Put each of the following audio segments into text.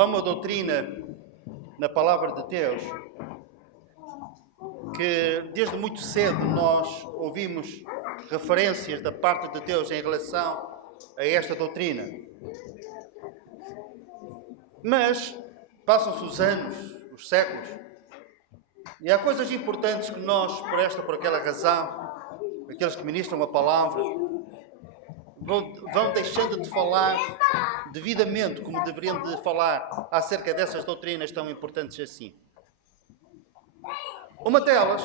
há uma doutrina na palavra de Deus que desde muito cedo nós ouvimos referências da parte de Deus em relação a esta doutrina. Mas passam-se os anos, os séculos, e há coisas importantes que nós, por aquela razão, aqueles que ministram a palavra, vão deixando de falar devidamente como deveriam de falar acerca dessas doutrinas tão importantes assim. Uma delas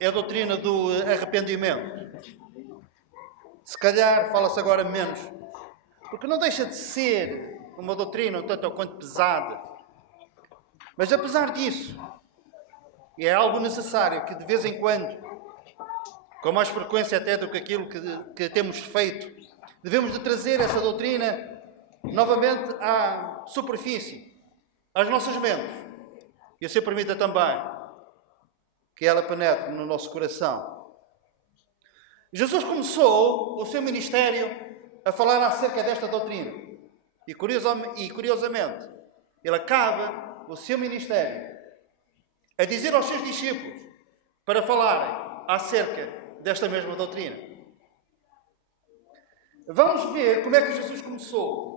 é a doutrina do arrependimento. Se calhar fala-se agora menos, porque não deixa de ser uma doutrina um tanto ou quanto pesada. Mas apesar disso, é algo necessário que de vez em quando, com mais frequência até do que aquilo que temos feito, devemos de trazer essa doutrina novamente à superfície, às nossas mentes. E assim permita também que ela penetre no nosso coração. Jesus começou o seu ministério a falar acerca desta doutrina. E curiosamente, ele acaba o seu ministério a dizer aos seus discípulos para falarem acerca desta mesma doutrina. Vamos ver como é que Jesus começou.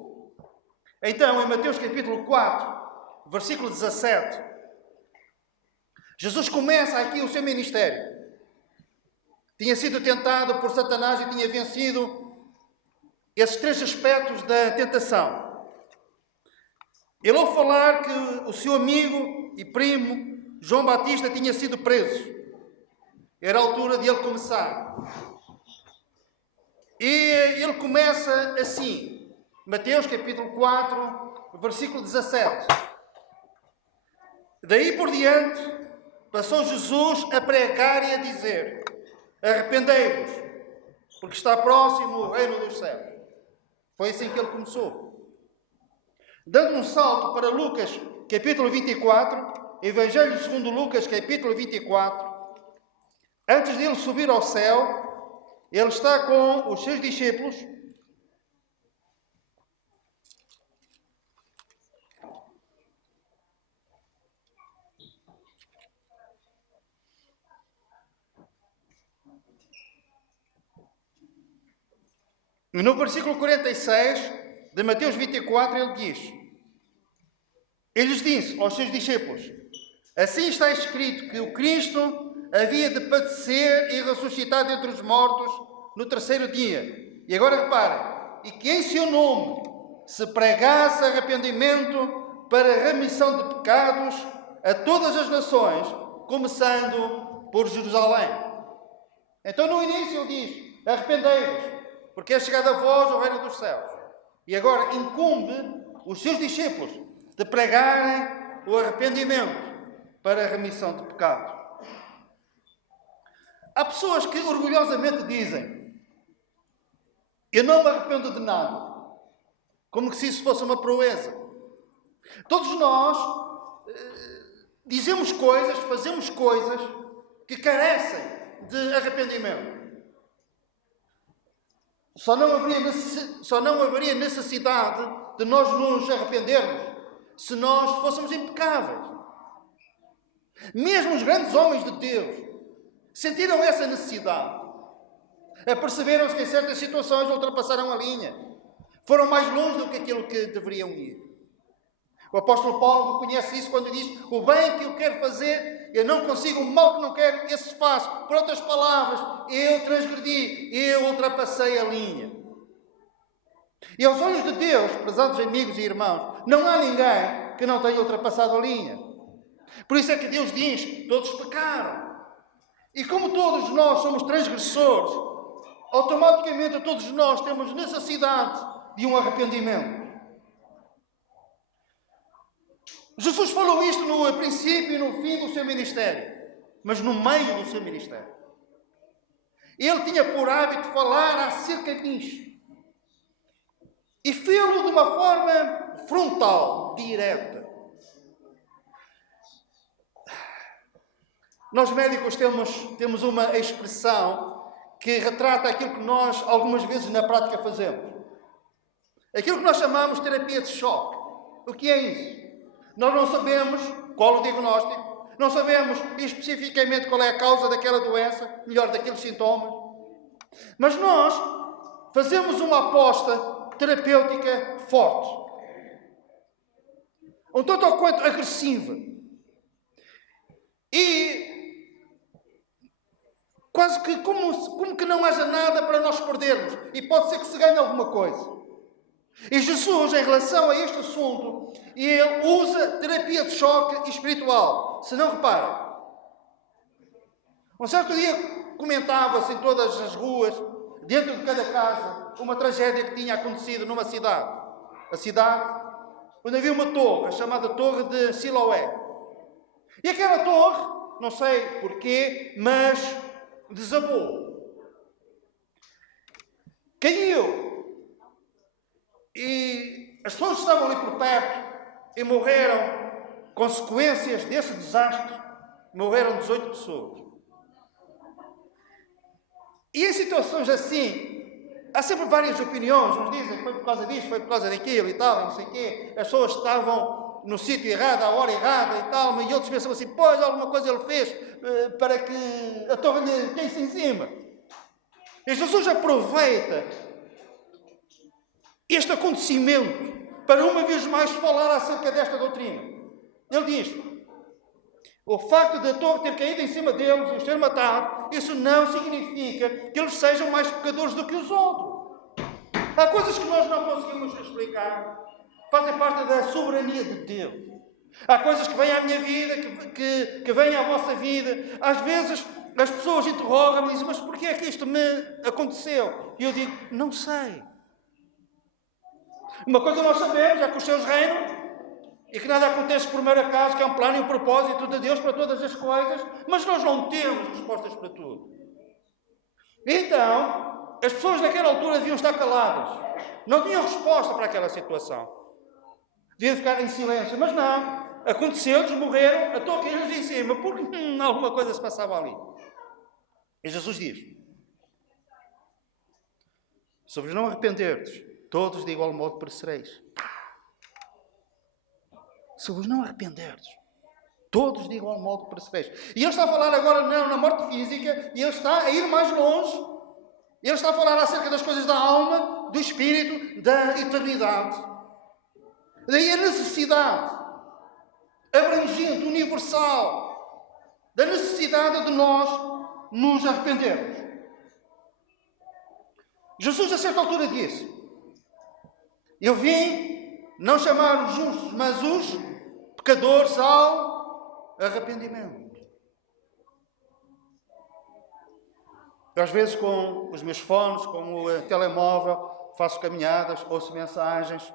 Então, em Mateus capítulo 4, versículo 17, Jesus começa aqui o seu ministério. Tinha sido tentado por Satanás e tinha vencido esses três aspectos da tentação. Ele ouve falar que o seu amigo e primo, João Batista, tinha sido preso. Era a altura de ele começar. E ele começa assim, Mateus capítulo 4, versículo 17. Daí por diante, passou Jesus a pregar e a dizer: arrependei-vos, porque está próximo o reino dos céus. Foi assim que ele começou. Dando um salto para Lucas capítulo 24, Evangelho segundo Lucas capítulo 24, antes de ele subir ao céu, ele está com os seus discípulos. E no versículo 46 de Mateus 24, ele diz: ele lhes disse aos seus discípulos: assim está escrito que o Cristo havia de padecer e ressuscitar dentre os mortos no terceiro dia. E agora reparem, e que em seu nome se pregasse arrependimento para remissão de pecados a todas as nações, começando por Jerusalém. Então no início ele diz: arrependei-vos, porque é chegado a vós o reino dos céus. E agora incumbe os seus discípulos de pregarem o arrependimento para a remissão de pecados. Há pessoas que orgulhosamente dizem: eu não me arrependo de nada, como se isso fosse uma proeza. Todos nós dizemos coisas, fazemos coisas que carecem de arrependimento. Só não haveria necessidade de nós nos arrependermos se nós fôssemos impecáveis. Mesmo os grandes homens de Deus sentiram essa necessidade. Aperceberam-se que em certas situações ultrapassaram a linha. Foram mais longe do que aquilo que deveriam ir. O apóstolo Paulo reconhece isso quando diz: o bem que eu quero fazer, eu não consigo, o mal que não quero, esse faço. Por outras palavras, eu transgredi, eu ultrapassei a linha. E aos olhos de Deus, prezados amigos e irmãos, não há ninguém que não tenha ultrapassado a linha. Por isso é que Deus diz: todos pecaram. E como todos nós somos transgressores, automaticamente todos nós temos necessidade de um arrependimento. Jesus falou isto no princípio e no fim do seu ministério, mas no meio do seu ministério. Ele tinha por hábito falar acerca disto. E fê-lo de uma forma frontal, direta. Nós médicos temos uma expressão que retrata aquilo que nós algumas vezes na prática fazemos. Aquilo que nós chamamos de terapia de choque. O que é isso? Nós não sabemos qual o diagnóstico, não sabemos especificamente qual é a causa daquela doença, melhor, daqueles sintomas, mas nós fazemos uma aposta terapêutica forte, um tanto ou quanto agressiva, e quase que como que não haja nada para nós perdermos, e pode ser que se ganhe alguma coisa. E Jesus, em relação a este assunto, ele usa terapia de choque espiritual. Se não reparem, um certo dia comentava-se em todas as ruas, dentro de cada casa, uma tragédia que tinha acontecido numa cidade. A cidade onde havia uma torre, a chamada Torre de Siloé. E aquela torre, não sei porquê, mas desabou. Caiu. E as pessoas que estavam ali por perto e morreram, consequências desse desastre, morreram 18 pessoas. E em situações assim, há sempre várias opiniões. Uns dizem que foi por causa disto, foi por causa daquilo e tal, não sei o quê. As pessoas estavam no sítio errado, à hora errada e tal, e outros pensam assim, pois, alguma coisa ele fez para que a torre lhe caísse em cima. E Jesus aproveita este acontecimento para uma vez mais falar acerca desta doutrina. Ele diz, o facto da torre ter caído em cima deles e os ter matado, isso não significa que eles sejam mais pecadores do que os outros. Há coisas que nós não conseguimos explicar, fazem parte da soberania de Deus. Há coisas que vêm à minha vida, que vêm à vossa vida. Às vezes as pessoas interrogam-me e dizem, mas porquê é que isto me aconteceu? E eu digo, não sei. Uma coisa nós sabemos é que os seus reinam e que nada acontece por mero acaso, que é um plano e um propósito de Deus para todas as coisas, mas nós não temos respostas para tudo. Então, as pessoas naquela altura deviam estar caladas. Não tinham resposta para aquela situação. Deviam ficar em silêncio, mas não. Aconteceu, eles morreram, a torre caiu-lhes em cima, porque alguma coisa se passava ali. E Jesus diz, se vos não arrependerdes, todos de igual modo perecereis. Se vos não arrependerdes, todos de igual modo perecereis. E ele está a falar agora não na morte física, e ele está a ir mais longe. Ele está a falar acerca das coisas da alma, do espírito, da eternidade. Daí a necessidade abrangente, universal, da necessidade de nós nos arrependermos. Jesus, a certa altura, disse, eu vim não chamar os justos, mas os pecadores ao arrependimento. Eu, às vezes, com os meus fones, com o telemóvel, faço caminhadas, ouço mensagens,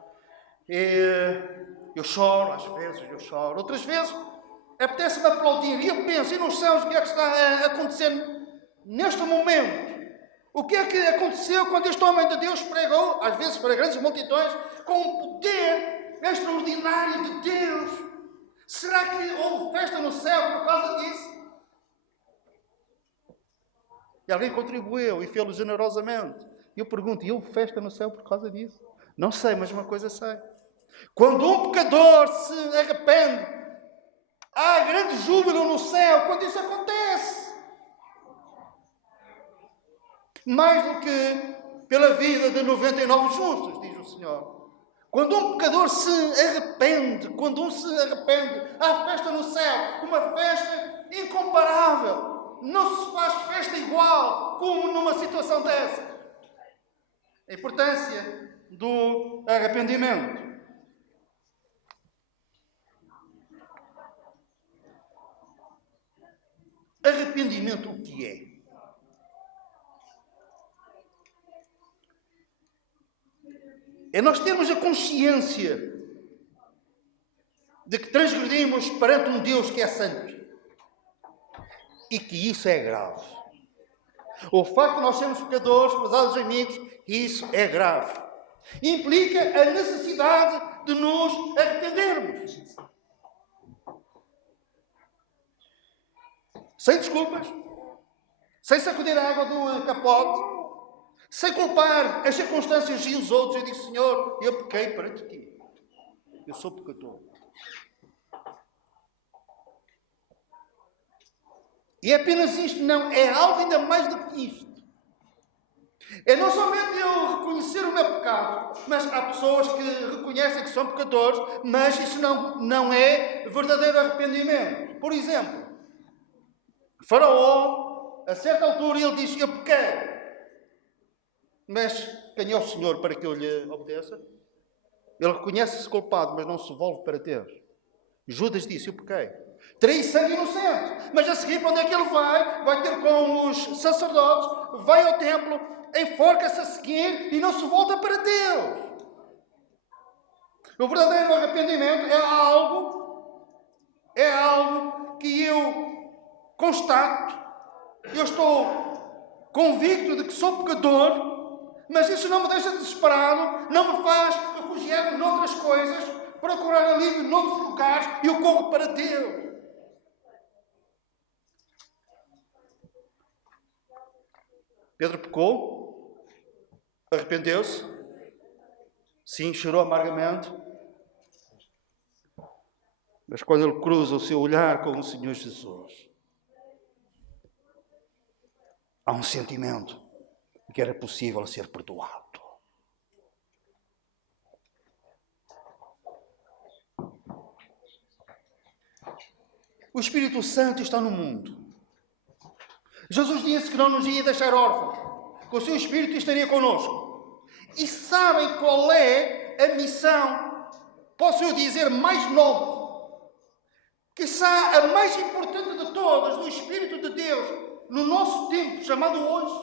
e eu choro, às vezes eu choro. Outras vezes, apetece-me aplaudir. E eu penso, e nos céus, o que é que está a acontecer neste momento? O que é que aconteceu quando este homem de Deus pregou, às vezes para grandes multidões, com o poder extraordinário de Deus? Será que houve festa no céu por causa disso? E alguém contribuiu e fez-lo generosamente. E eu pergunto, e houve festa no céu por causa disso? Não sei, mas uma coisa sei. Quando um pecador se arrepende, há grande júbilo no céu quando isso acontece. Mais do que pela vida de 99 justos, diz o Senhor. Quando um pecador se arrepende, há festa no céu, uma festa incomparável. Não se faz festa igual como numa situação dessa. A importância do arrependimento. Arrependimento o que é? É nós termos a consciência de que transgredimos perante um Deus que é santo. E que isso é grave. O facto de nós sermos pecadores, pesados amigos, isso é grave. Implica a necessidade de nos arrependermos. Sem desculpas, sem sacudir a água do capote, sem culpar as circunstâncias e os outros. Eu digo, Senhor, eu pequei perante ti. eu sou pecador. E é apenas isto, não, é algo ainda mais do que isto. É não somente eu reconhecer o meu pecado, mas há pessoas que reconhecem que são pecadores, mas isso não é verdadeiro arrependimento. Por exemplo, Faraó, a certa altura, ele diz, eu pequei. Mas quem é o Senhor para que eu lhe obedeça? Ele reconhece-se culpado, mas não se volve para Deus. Judas disse, eu pequei. Traí sangue inocente. Mas a seguir, para onde é que ele vai? Vai ter com os sacerdotes, vai ao templo, enforca-se a seguir e não se volta para Deus. O verdadeiro arrependimento é algo que eu constato. Eu estou convicto de que sou pecador, mas isso não me deixa desesperado, não me faz refugiar noutras coisas, procurar alívio noutros lugares e eu corro para Deus. Pedro pecou, arrependeu-se, sim, chorou amargamente, mas quando ele cruza o seu olhar com o Senhor Jesus, há um sentimento de que era possível ser perdoado. O Espírito Santo está no mundo. Jesus disse que não nos ia deixar órfãos, que o seu Espírito estaria connosco. E sabem qual é a missão, posso eu dizer, mais nobre, quiçá a mais importante de todas, do Espírito de Deus, no nosso tempo, chamado hoje?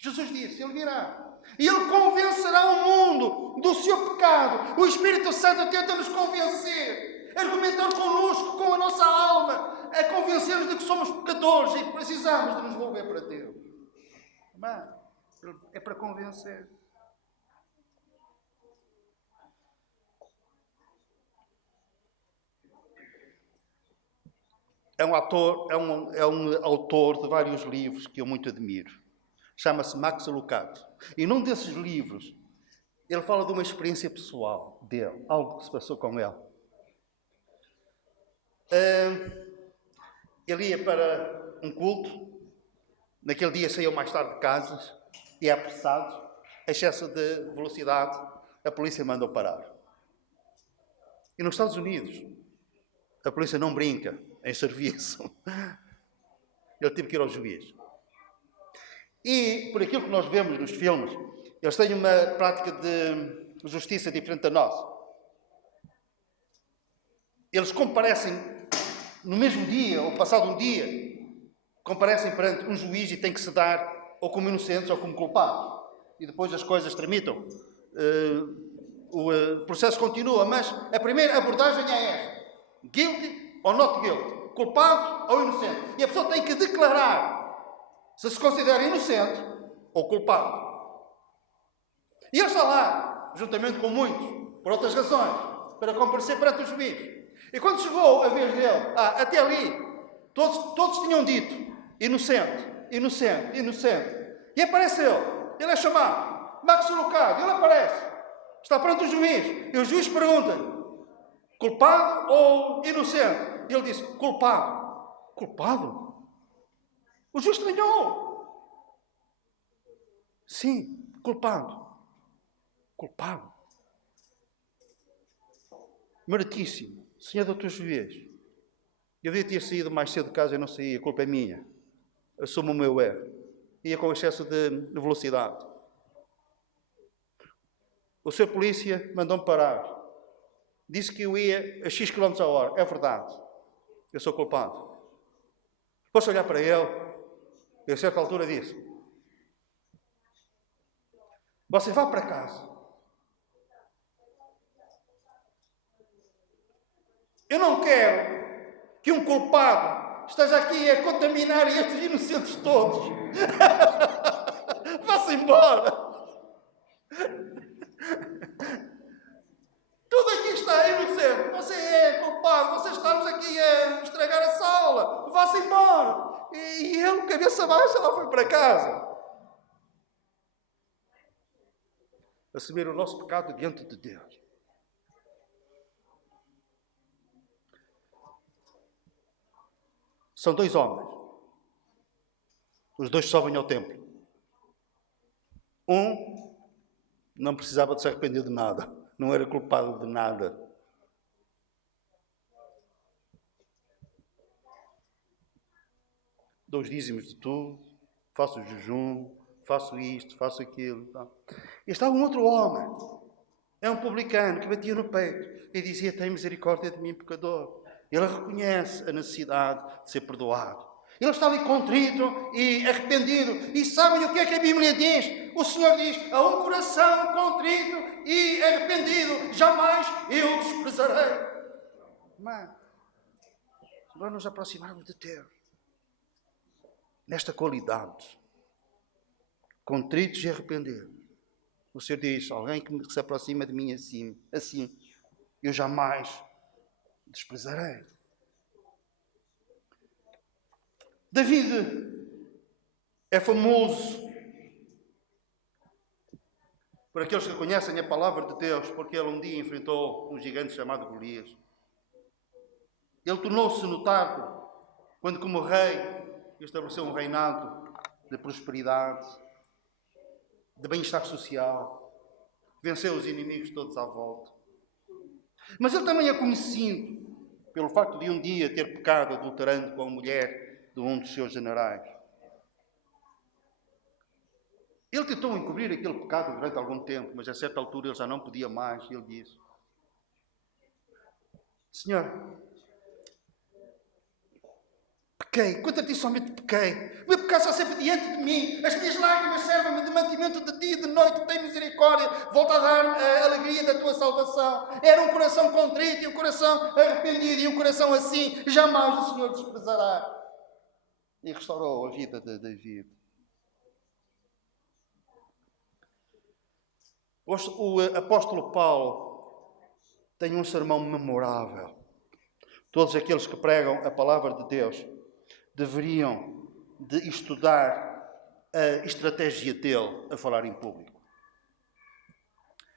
Jesus disse, Ele virá. E Ele convencerá o mundo do seu pecado. O Espírito Santo tenta nos convencer, argumentar connosco, com a nossa alma, a convencer-nos de que somos pecadores e que precisamos de nos volver para Deus. Mas é para convencer. É um autor de vários livros que eu muito admiro. Chama-se Max Lucado. E num desses livros, ele fala de uma experiência pessoal dele, algo que se passou com ele. Ele ia para um culto, naquele dia saiu mais tarde de casa, e apressado, excesso de velocidade, a polícia mandou parar. E nos Estados Unidos, a polícia não brinca em serviço. Ele teve que ir ao juiz. E, por aquilo que nós vemos nos filmes, eles têm uma prática de justiça diferente da nossa. Eles comparecem no mesmo dia, ou passado um dia, comparecem perante um juiz e têm que se dar ou como inocentes ou como culpados. E depois as coisas tramitam. O processo continua, mas a primeira abordagem é esta. Guilty ou not guilty. Culpado ou inocente. E a pessoa tem que declarar se considera inocente ou culpado. E ele está lá, juntamente com muitos, por outras razões, para comparecer perante o juiz. E quando chegou a vez dele, até ali, todos tinham dito inocente, inocente, inocente. E aparece ele é chamado, Max Lucado, ele aparece, está perante o juiz, e o juiz pergunta-lhe, culpado ou inocente? E ele disse, culpado. Culpado? O juiz estranhou. Sim, culpado. Culpado. Meritíssimo. Senhor doutor juiz, eu devia ter saído mais cedo de casa e não saí. A culpa é minha. Assumo o meu erro. Ia com excesso de velocidade. O senhor polícia mandou-me parar. Disse que eu ia a X km a hora. É verdade. Eu sou culpado. Posso olhar para ele? E a certa altura disse, você vá para casa. Eu não quero que um culpado esteja aqui a contaminar estes inocentes todos. Vá-se embora. Tudo aqui está inocente. Você é culpado. Você está-nos aqui a estragar a sala. Vá-se embora. E ele, cabeça baixa, lá foi para casa. Assumir o nosso pecado diante de Deus. São 2 homens. Os 2 sobem ao templo. Um não precisava de se arrepender de nada. Não era culpado de nada. Dou os dízimos de tudo. Faço o jejum. Faço isto, faço aquilo. E estava um outro homem. É um publicano que batia no peito e dizia: tem misericórdia de mim, pecador. Ele reconhece a necessidade de ser perdoado. Ele está ali contrito e arrependido. E sabem o que é que a Bíblia diz? O Senhor diz: a um coração contrito e arrependido jamais eu desprezarei. Mas, nós nos aproximarmos de Deus nesta qualidade, contritos e arrependidos, o Senhor diz: alguém que se aproxima de mim assim, eu jamais desprezarei. David é famoso por aqueles que conhecem a palavra de Deus, porque ele um dia enfrentou um gigante chamado Golias. Ele tornou-se notável quando, como rei, estabeleceu um reinado de prosperidade, de bem-estar social, venceu os inimigos todos à volta. Mas ele também é conhecido pelo facto de um dia ter pecado adulterando com a mulher de um dos seus generais. Ele tentou encobrir aquele pecado durante algum tempo, mas a certa altura ele já não podia mais, e ele disse: Senhor, pequei, contra ti somente pequei. O meu pecado está sempre diante de mim. As minhas lágrimas servem-me de mantimento de dia e de noite. Tem misericórdia. Volta a dar a alegria da tua salvação. Era um coração contrito e um coração arrependido e um coração assim. Jamais o Senhor desprezará. E restaurou a vida de David. O apóstolo Paulo tem um sermão memorável. Todos aqueles que pregam a palavra de Deus deveriam de estudar a estratégia dele a falar em público.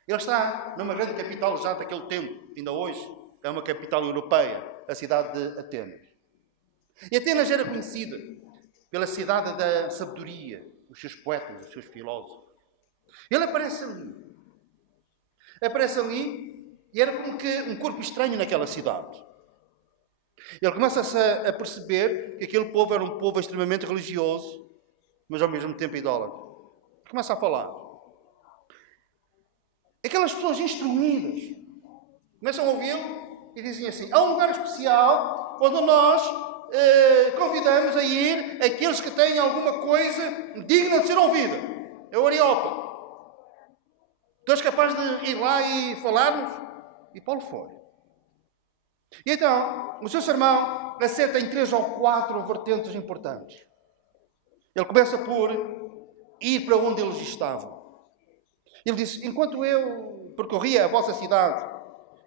Ele está numa grande capital já daquele tempo, ainda hoje é uma capital europeia, a cidade de Atenas. E Atenas era conhecida pela cidade da sabedoria, os seus poetas, os seus filósofos. Ele aparece ali e era como que um corpo estranho naquela cidade. Ele começa-se a perceber que aquele povo era um povo extremamente religioso, mas ao mesmo tempo idólatra. Começa a falar. Aquelas pessoas instruídas começam a ouvi-lo e dizem assim: há um lugar especial onde nós convidamos a ir aqueles que têm alguma coisa digna de ser ouvida. É o Areópago. Tu és capaz de ir lá e falar-nos? E Paulo foi. E então, o seu sermão acerta em 3 ou 4 vertentes importantes. Ele começa por ir para onde eles estavam. Ele disse: enquanto eu percorria a vossa cidade,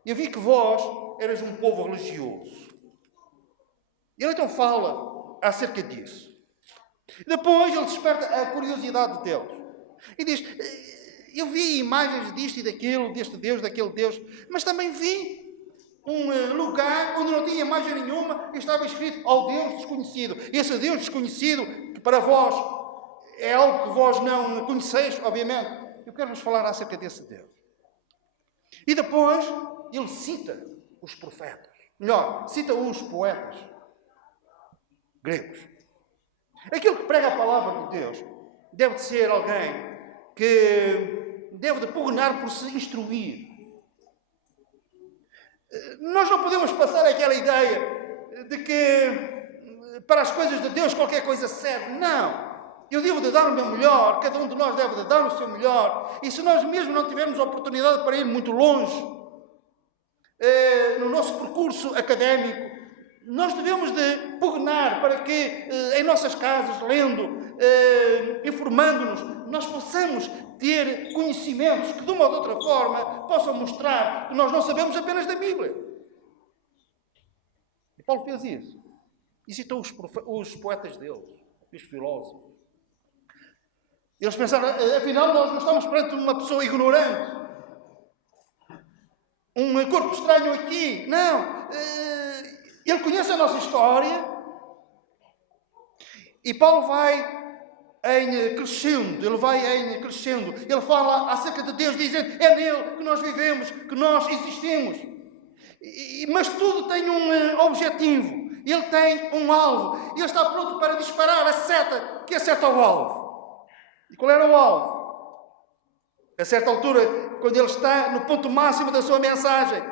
eu vi que vós eras um povo religioso. Ele então fala acerca disso. Depois ele desperta a curiosidade deles. E diz: eu vi imagens disto e daquilo, deste Deus, daquele Deus, mas também vi um lugar onde não tinha imagem nenhuma e estava escrito ao Deus desconhecido. Esse Deus desconhecido, que para vós é algo que vós não conheceis, obviamente. Eu quero vos falar acerca desse Deus. E depois ele cita os profetas. Melhor, cita os poetas gregos. Aquele que prega a palavra de Deus deve de ser alguém que deve de pugnar por se instruir. Nós não podemos passar aquela ideia de que para as coisas de Deus qualquer coisa serve. Não. Eu devo de dar o meu melhor, cada um de nós deve de dar o seu melhor. E se nós mesmo não tivermos oportunidade para ir muito longe no nosso percurso académico, nós devemos de pugnar para que em nossas casas, lendo, informando-nos, nós possamos ter conhecimentos que de uma ou de outra forma possam mostrar que nós não sabemos apenas da Bíblia. E Paulo fez isso. E citou os poetas deles, os filósofos. Eles pensaram: afinal nós não estamos perante uma pessoa ignorante, um corpo estranho aqui. Não. Ele conhece a nossa história E Paulo vai em crescendo, ele fala acerca de Deus, dizendo, é nele que nós vivemos, que nós existimos. Mas tudo tem um objetivo, ele tem um alvo, ele está pronto para disparar a seta que acerta o alvo. E qual era o alvo? A certa altura, quando ele está no ponto máximo da sua mensagem,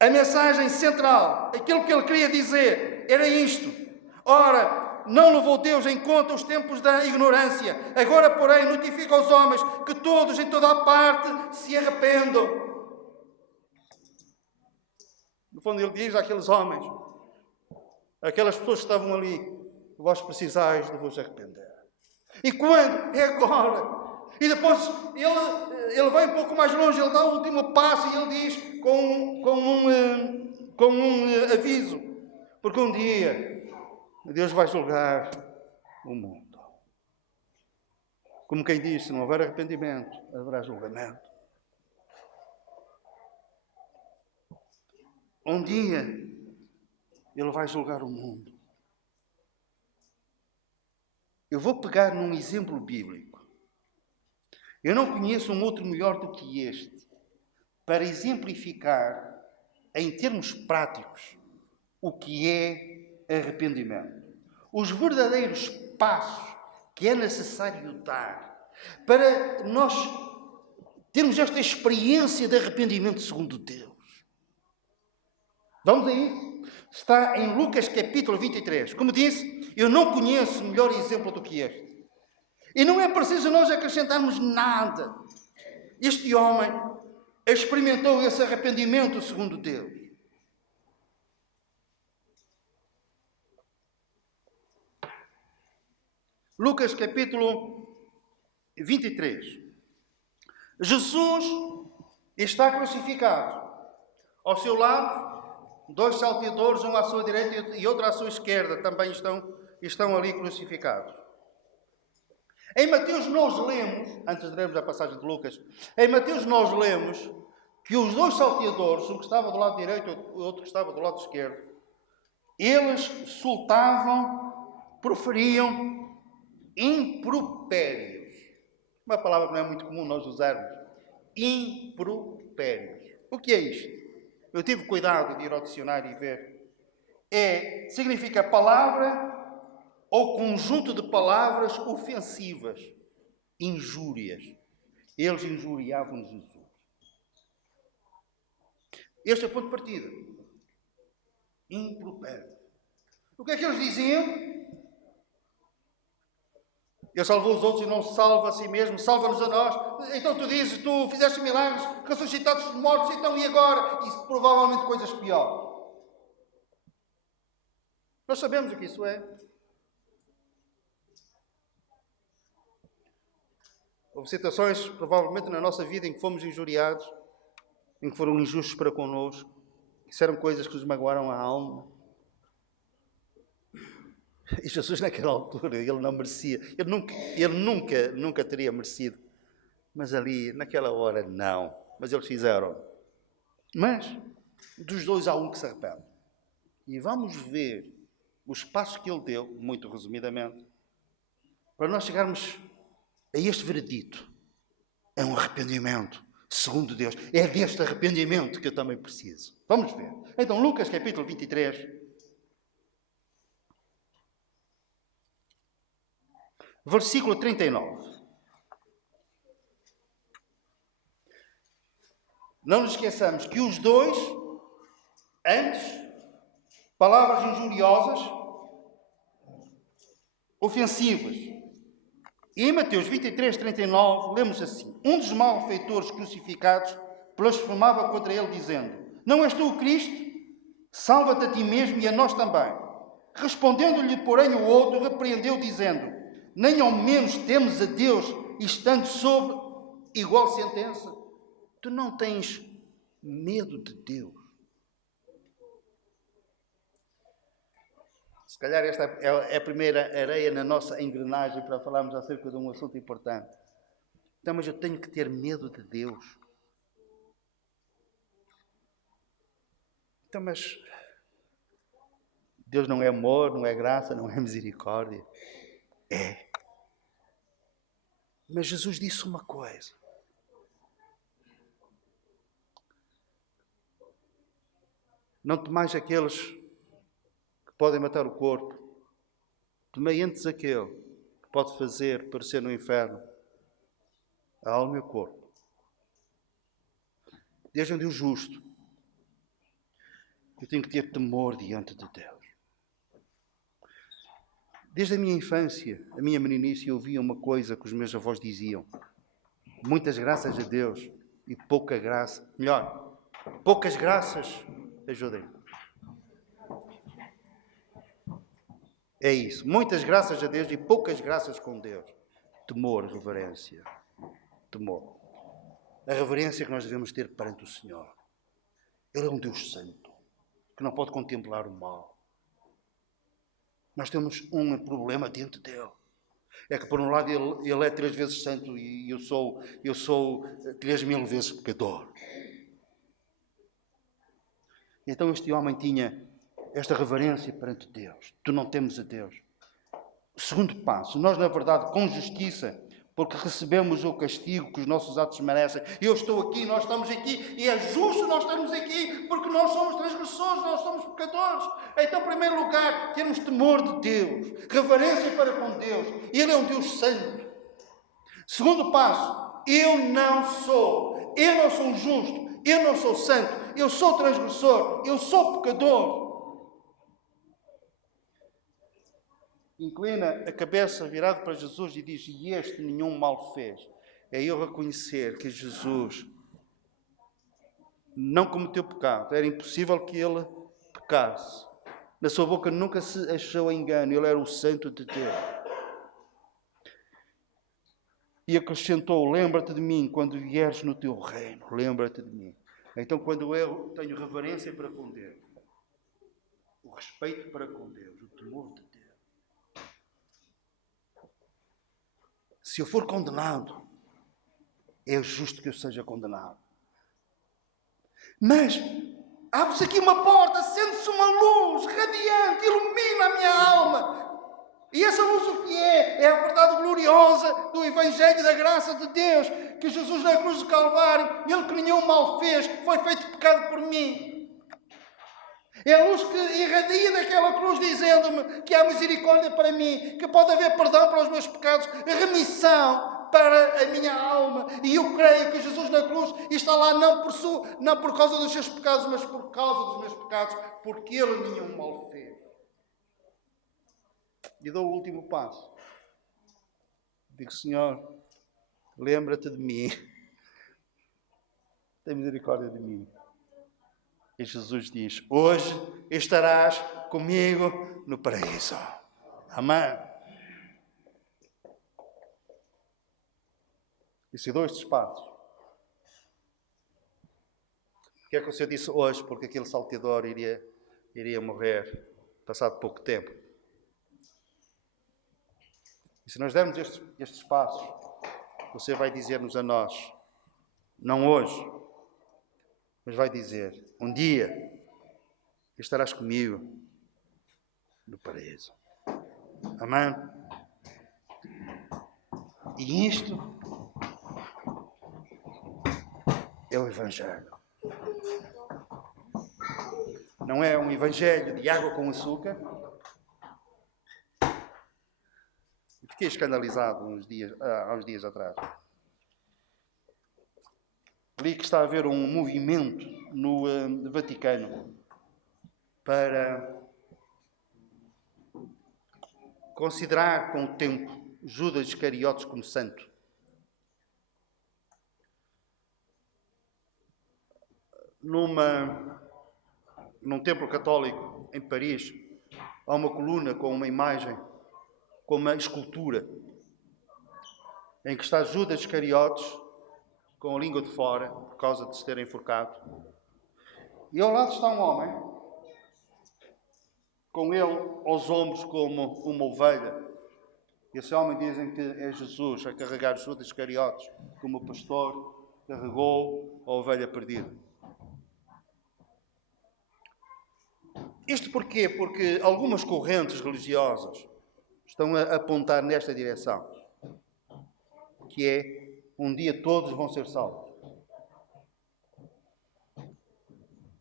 a mensagem central, aquilo que ele queria dizer, era isto. Ora, não levou Deus em conta os tempos da ignorância. Agora, porém, notifica aos homens que todos, em toda a parte, se arrependam. No fundo, ele diz àqueles homens, aquelas pessoas que estavam ali, vós precisais de vos arrepender. E quando? É agora. E depois ele vai um pouco mais longe, ele dá o último passo e ele diz com um aviso. Porque um dia Deus vai julgar o mundo. Como quem diz, se não houver arrependimento, haverá julgamento. Um dia Ele vai julgar o mundo. Eu vou pegar num exemplo bíblico. Eu não conheço um outro melhor do que este para exemplificar, em termos práticos, o que é arrependimento. Os verdadeiros passos que é necessário dar para nós termos esta experiência de arrependimento segundo Deus. Vamos a isso? Está em Lucas capítulo 23. Como disse, eu não conheço melhor exemplo do que este. E não é preciso nós acrescentarmos nada. Este homem experimentou esse arrependimento segundo Deus. Lucas capítulo 23. Jesus está crucificado. Ao seu lado, 2 salteadores, um à sua direita e outro à sua esquerda, também estão ali crucificados. Em Mateus nós lemos, antes de lermos a passagem de Lucas, em Mateus nós lemos que os 2 salteadores, um que estava do lado direito e o outro que estava do lado esquerdo, eles soltavam, proferiam impropérios. Uma palavra que não é muito comum nós usarmos. Impropérios. O que é isto? Eu tive cuidado de ir ao dicionário e ver. Significa palavra ou conjunto de palavras ofensivas, injúrias. Eles injuriavam Jesus. Este é o ponto de partida. Impropério. O que é que eles diziam? Ele salvou os outros e não se salva a si mesmo, salva-nos a nós. Então tu dizes, tu fizeste milagres, ressuscitados dos mortos, então e agora? Isso provavelmente coisas piores. Nós sabemos o que isso é. Houve situações, provavelmente, na nossa vida em que fomos injuriados, em que foram injustos para connosco, disseram coisas que nos magoaram a alma. E Jesus, naquela altura, ele não merecia. Ele nunca teria merecido. Mas ali, naquela hora, não. Mas eles fizeram. Mas, dos 2 há um que se arrepende. E vamos ver os passos que ele deu, muito resumidamente, para nós chegarmos a este veredito. É um arrependimento, segundo Deus. É deste arrependimento que eu também preciso. Vamos ver. Então, Lucas capítulo 23. Versículo 39. Não nos esqueçamos que os 2, antes, palavras injuriosas, ofensivas. E em Mateus 23, 39, lemos assim: um dos malfeitores crucificados blasfemava contra ele, dizendo: não és tu o Cristo? Salva-te a ti mesmo e a nós também. Respondendo-lhe, porém, o outro repreendeu, dizendo: nem ao menos temes a Deus, estando sob igual sentença? Tu não tens medo de Deus? Se calhar esta é a primeira areia na nossa engrenagem para falarmos acerca de um assunto importante. Então, mas eu tenho que ter medo de Deus. Então, mas Deus não é amor, não é graça, não é misericórdia. É. Mas Jesus disse uma coisa. Não temais aqueles que podem matar o corpo. Temei antes aquele que pode fazer parecer no inferno a alma e o corpo. Deus é um Deus justo. Eu tenho que ter temor diante de Deus. Desde a minha infância, a minha meninice, eu ouvia uma coisa que os meus avós diziam. Muitas graças a Deus e pouca graça. Melhor, poucas graças, ajudem. É isso. Muitas graças a Deus e poucas graças com Deus. Temor, reverência. Temor. A reverência que nós devemos ter perante o Senhor. Ele é um Deus santo, que não pode contemplar o mal. Nós temos um problema diante dele. É que, por um lado, ele é 3 vezes santo e eu sou 3.000 vezes pecador. Então este homem tinha esta reverência perante Deus. Tu não temes a Deus. O segundo passo, nós, na verdade, com justiça, porque recebemos o castigo que os nossos atos merecem. Eu estou aqui, nós estamos aqui, e é justo nós estarmos aqui, porque nós somos transgressores, nós somos pecadores. Então, em primeiro lugar, temos temor de Deus, reverência para com Deus. Ele é um Deus santo. Segundo passo, eu não sou justo, eu não sou santo, eu sou transgressor, eu sou pecador. Inclina a cabeça virada para Jesus e diz, e este nenhum mal fez. É eu reconhecer que Jesus não cometeu pecado. Era impossível que ele pecasse. Na sua boca nunca se achou engano. Ele era o santo de Deus. E acrescentou, lembra-te de mim quando vieres no teu reino. Lembra-te de mim. Então, quando eu tenho reverência para com Deus, o respeito para com Deus, o temor de Deus, se eu for condenado, é justo que eu seja condenado. Mas abre-se aqui uma porta, acende-se uma luz radiante, ilumina a minha alma. E essa luz o que é? É a verdade gloriosa do Evangelho da graça de Deus, que Jesus na cruz do Calvário, ele que nenhum mal fez, foi feito pecado por mim. É a luz que irradia daquela cruz dizendo-me que há misericórdia para mim, que pode haver perdão para os meus pecados, remissão para a minha alma. E eu creio que Jesus na cruz está lá não por causa dos seus pecados, mas por causa dos meus pecados, porque ele nenhum mal fez. E dou o último passo. Digo, Senhor, lembra-te de mim. Tem misericórdia de mim. E Jesus diz, hoje estarás comigo no paraíso. Amém. E se dou estes passos. Porque é que o Senhor disse hoje? Porque aquele salteador iria morrer passado pouco tempo. E se nós dermos estes passos, você vai dizer-nos a nós, não hoje, mas vai dizer, um dia estarás comigo no paraíso. Amém? E isto é o Evangelho. Não é um Evangelho de água com açúcar. Fiquei escandalizado há uns dias atrás. Li que está a haver um movimento no Vaticano para considerar com o tempo Judas Iscariotes como santo. Num templo católico em Paris, há uma coluna com uma imagem, com uma escultura, em que está Judas Iscariotes com a língua de fora, por causa de se ter enforcado. E ao lado está um homem, com ele aos ombros como uma ovelha. Esse homem dizem que é Jesus a carregar Judas Iscariotes, como o pastor carregou a ovelha perdida. Isto porquê? Porque algumas correntes religiosas estão a apontar nesta direção, que é, um dia todos vão ser salvos.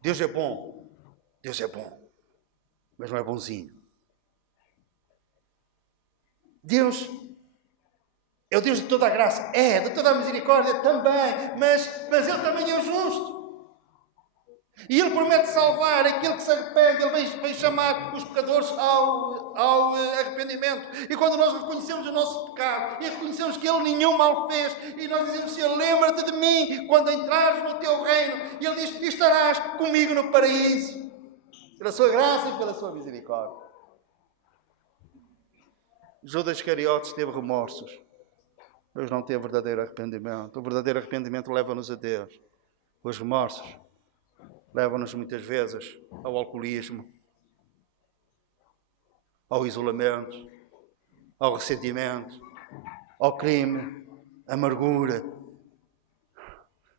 Deus é bom, mas não é bonzinho. Deus é o Deus de toda a graça, de toda a misericórdia também, mas Ele também é o justo. E Ele promete salvar aquele que se arrepende. Ele vem chamar os pecadores ao arrependimento. E quando nós reconhecemos o nosso pecado e reconhecemos que Ele nenhum mal fez, e nós dizemos: Senhor, lembra-te de mim quando entrares no teu reino. E Ele diz: e estarás comigo no paraíso, pela sua graça e pela sua misericórdia. Judas Iscariotes teve remorsos, mas não teve verdadeiro arrependimento. O verdadeiro arrependimento leva-nos a Deus. Os remorsos levam-nos muitas vezes ao alcoolismo, ao isolamento, ao ressentimento, ao crime, à amargura.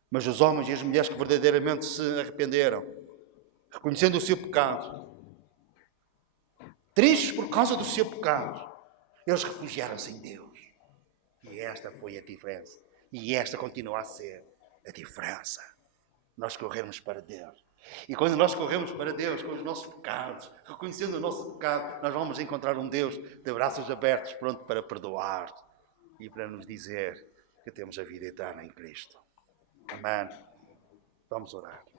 Mas os homens e as mulheres que verdadeiramente se arrependeram, reconhecendo o seu pecado, tristes por causa do seu pecado, eles refugiaram-se em Deus. E esta foi a diferença. E esta continua a ser a diferença. Nós corremos para Deus. E quando nós corremos para Deus com os nossos pecados, reconhecendo o nosso pecado, nós vamos encontrar um Deus de braços abertos, pronto para perdoar e para nos dizer que temos a vida eterna em Cristo. Amém. Vamos orar.